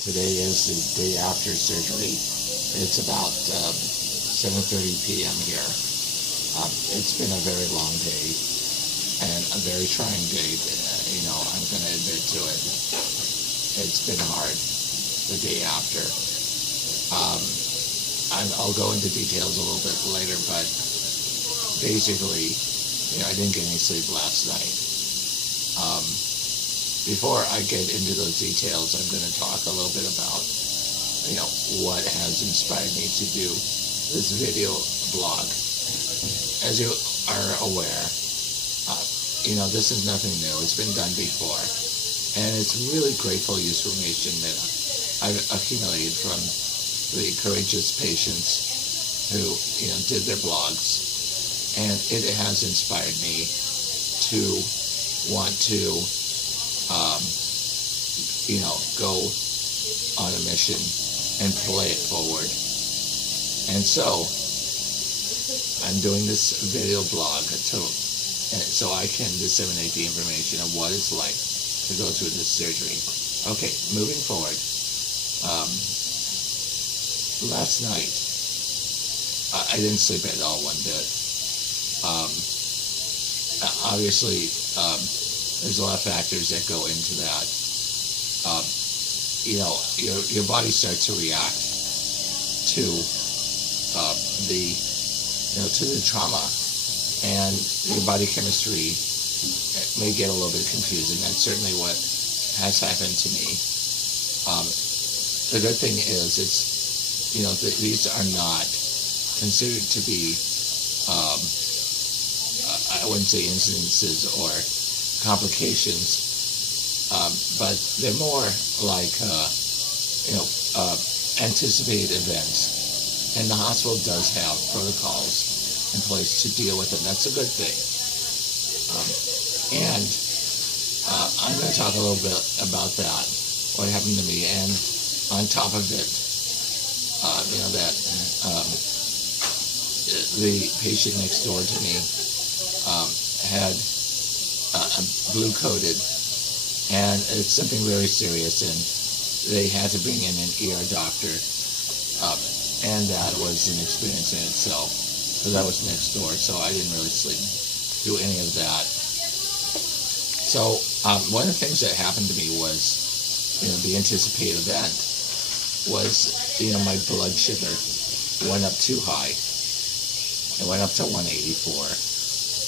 Today is the day after surgery. It's about 7:30 p.m. here. It's been a very long day and a very trying day. I'm going to admit to it. It's been hard the day after. I'll go into details a little bit later, but basically, I didn't get any sleep last night. Before I get into those details, I'm going to talk a little bit about, what has inspired me to do this video blog. As you are aware, this is nothing new. It's been done before. And it's really grateful information that I've accumulated from the courageous patients who, did their blogs. And it has inspired me to want to go on a mission and play it forward. And so, I'm doing this video blog so I can disseminate the information of what it's like to go through this surgery. Okay, moving forward. Last night, I didn't sleep at all one bit. Obviously, there's a lot of factors that go into that. Your body starts to react to the trauma, and your body chemistry may get a little bit confused, and that's certainly what has happened to me. The good thing is, these are not considered to be, I wouldn't say incidences or complications, but they're more like, anticipated events. And the hospital does have protocols in place to deal with it. That's a good thing. I'm going to talk a little bit about that, what happened to me, and on top of it, the patient next door to me had blue-coated, and it's something very serious, and they had to bring in an ER doctor, and that was an experience in itself, because I was next door, so I didn't really sleep through any of that. So one of the things that happened to me was, the anticipated event was, my blood sugar went up too high. It went up to 184.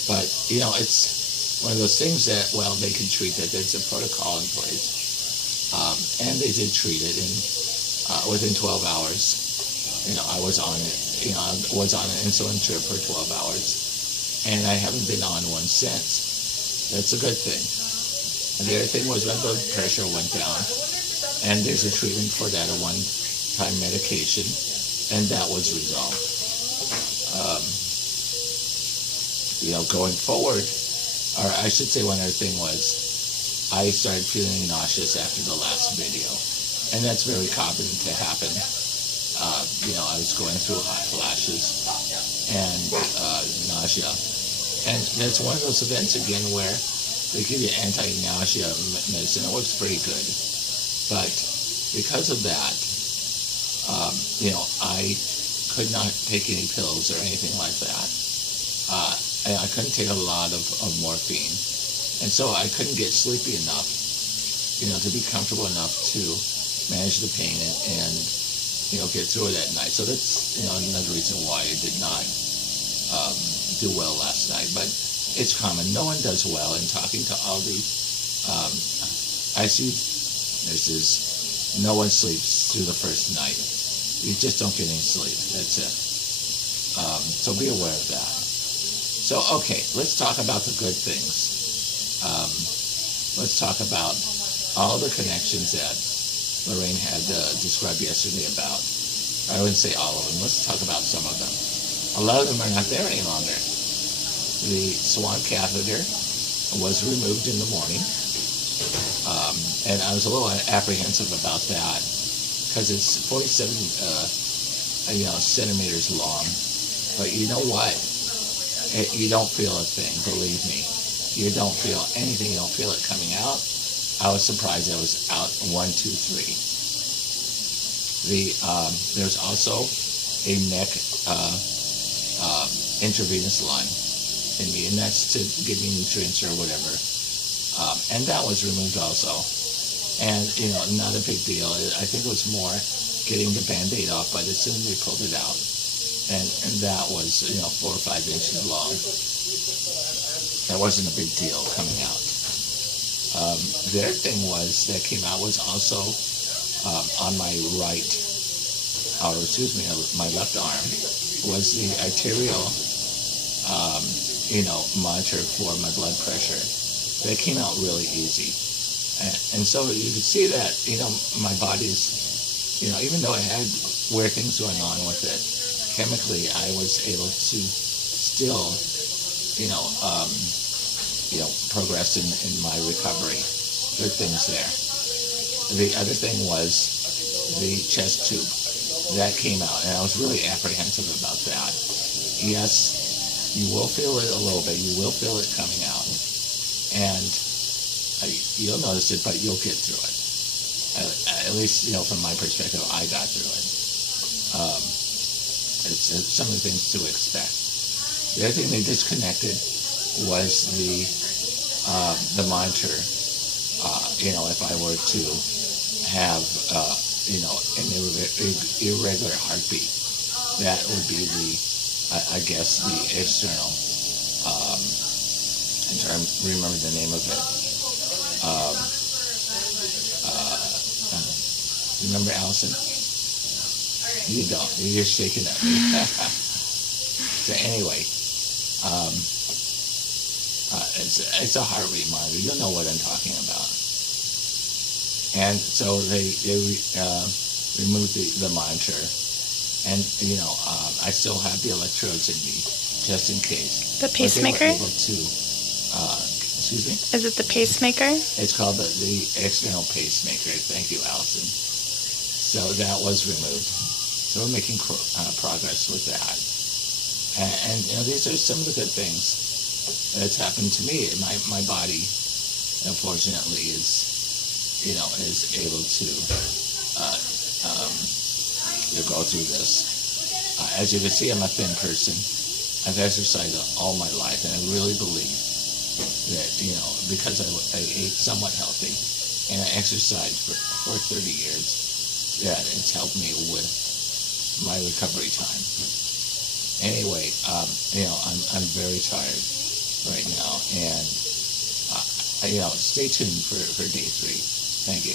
But, it's one of those things that, they can treat it. There's a protocol in place. And they did treat it, and within 12 hours, I was on an insulin trip for 12 hours, and I haven't been on one since. That's a good thing. And the other thing was my blood pressure went down, and there's a treatment for that, a one-time medication, and that was resolved. Going forward, or I should say one other thing was, I started feeling nauseous after the last video, and that's very common to happen. I was going through hot flashes and nausea. And that's one of those events, again, where they give you anti-nausea medicine. It works pretty good. But because of that, I could not take any pills or anything like that. I couldn't take a lot of morphine. And so I couldn't get sleepy enough, to be comfortable enough to manage the pain and get through it at night. So that's, another reason why I did not do well last night. But it's common. No one does well. And talking to all the ICU nurses, no one sleeps through the first night. You just don't get any sleep. That's it. So be aware of that. So, okay, let's talk about the good things. Let's talk about all the connections that Lorraine had described yesterday about. I wouldn't say all of them. Let's talk about some of them. A lot of them are not there any longer. The swan catheter was removed in the morning, and I was a little apprehensive about that because it's 47 centimeters long. But you know what? You don't feel a thing, believe me. You don't feel anything. You don't feel it coming out. I was surprised it was out 1, 2, 3. There's also a neck intravenous line in me, and that's to give me nutrients or whatever. And that was removed also. And, not a big deal. I think it was more getting the Band-Aid off, but as soon as they pulled it out, and that was, 4 or 5 inches long. That wasn't a big deal coming out. The other thing that came out was also on my right, or excuse me, my left arm, was the arterial, monitor for my blood pressure. That came out really easy. And so you could see that, my body's, even though I had weird things going on with it, chemically I was able to still, progress in my recovery. Good things there. The other thing was the chest tube. That came out, and I was really apprehensive about that. Yes, you will feel it a little bit. You will feel it coming out. And you'll notice it, but you'll get through it. At least, from my perspective, I got through it. It's some of the things to expect. The other thing they disconnected was the monitor. If I were to have, an irregular heartbeat, that would be the external. I'm trying to remember the name of it. Remember Allison? You don't. You're just shaking at me. So anyway, it's a heart rate monitor. You'll know what I'm talking about. And so they removed the monitor, and I still have the electrodes in me just in case. The pacemaker? But they were able to, excuse me? Is it the pacemaker? It's called the external pacemaker. Thank you, Allison. So that was removed. So we're making progress with that. And these are some of the good things that's happened to me. My body, unfortunately, is able to go through this. As you can see, I'm a thin person. I've exercised all my life, and I really believe that, because I ate somewhat healthy and I exercised for 30 years, that it's helped me with my recovery time. Anyway, I'm very tired right now, and stay tuned for day 3. Thank you.